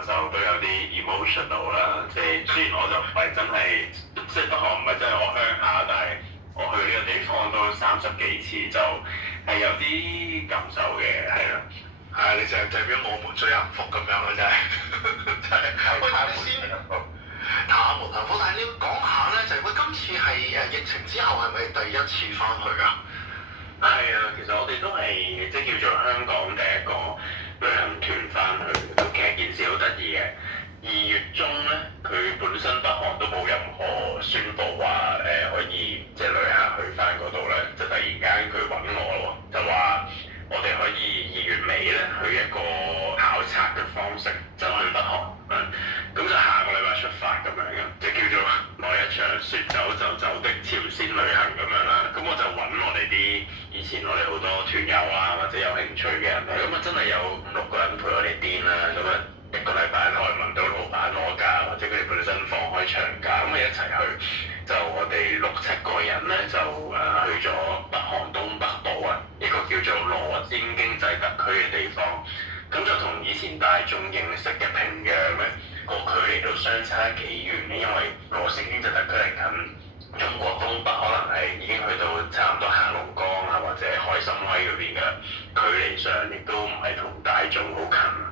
就都有啲 emotional 啦。即係雖然我就唔係真係，即係北韓唔係真係我鄉下，但係我去呢個地方都30幾次，就係有啲感受嘅，係啦。係你就係代表我們最幸福咁樣咯，真係真係。喂，你先塔門幸福，但係你要講下咧，就係喂今次係疫情之後係咪第一次翻去啊？係啊，其實我哋都係即係叫做香港第一個旅行團翻去。咁其實件事好得意嘅。2月中咧，佢本身北韓都冇任何宣佈話可以即係旅客去翻嗰度咧，就突然間佢揾我咯，就話我哋可以2月尾咧去一個考察嘅方式就去北韓咁就下個禮拜出發咁樣嘅，就叫做來一場說走就走的朝鮮旅行咁樣啦。咁我就揾我哋啲以前我哋好多團友啊，或者有興趣嘅人啦，咁啊真係有5、6個人陪我哋癲啦，咁啊1個禮拜內問到老闆攞假，或者佢哋本身放開長假，咁啊一齊去，就我哋6、7個人咧就去咗北韓東北部啊，一個叫做羅尖經濟特區嘅地方，咁就同以前大眾認識嘅平壤咧個距離都相差幾遠嘅，因為羅尖經濟特區係近中國東北，可能係已經去到差唔多黑龍江啊或者海參崴嗰邊嘅距離上，亦都唔係同大眾好近。